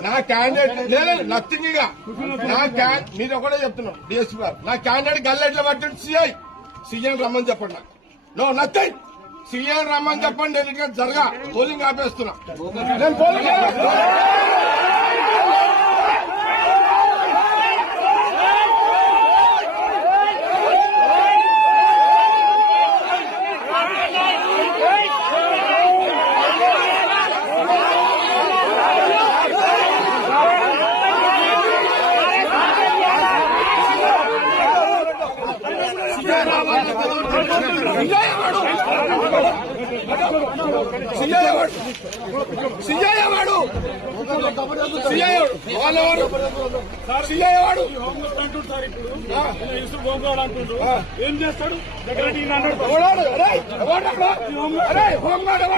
నా క్యాండిడేట్ లేదు నథింగ్ ఇక మీరు ఒకటే చెప్తున్నాం డిఎస్పీ గారు నా క్యాండిడేట్ గల్లెట్ల పట్టింది సీఎం రమ్మని చెప్పండి నాకు నో నథింగ్ సీఎం రమ్మని చెప్పండి నేను జరగా పోలింగ్ ఆపేస్తున్నా నేను పోలింగ్ ఏం చేస్తాడు హోంగార్డ్